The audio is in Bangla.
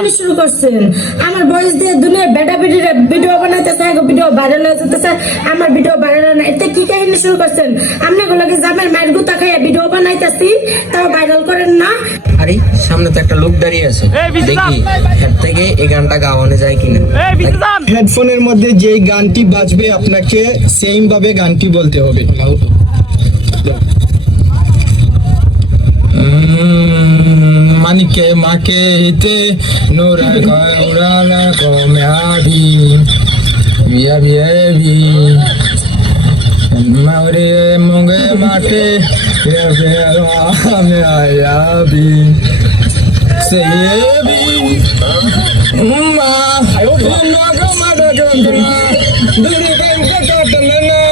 কাহিনী শুরু করছেন? আমার বয়স দিয়ে দুনিয়া বেটা বেটির ভিডিও বানাইতেছে, ভিডিও ভাইরাল হয়ে যেতেছে, আমার ভিডিও ভাইরাল হয় না, এতে কি কাহিনী শুরু করছেন? আপনি গুলোকে জামাই মায়ের গুতা খাইয়া ভিডিও বানাইতেছি, তাও ভাইরাল করেন না? আরে সামনে তো একটা লোক দাঁড়িয়ে আছে, দেখি এর থেকে এই গানটা গাওয়ানো যায় কিনা। হেডফোনের মধ্যে যে গানটি বাজবে আপনাকে সেম ভাবে গানটি বলতে হবে। মানিকে মাকে হিতে নোরা কৌরা কমে আভি বিয়া বিয়া ভি মারে মঙ্গে মাঠে আমি আয়াবি সেবি মা মা গো মা গো দূরে গঙ্গা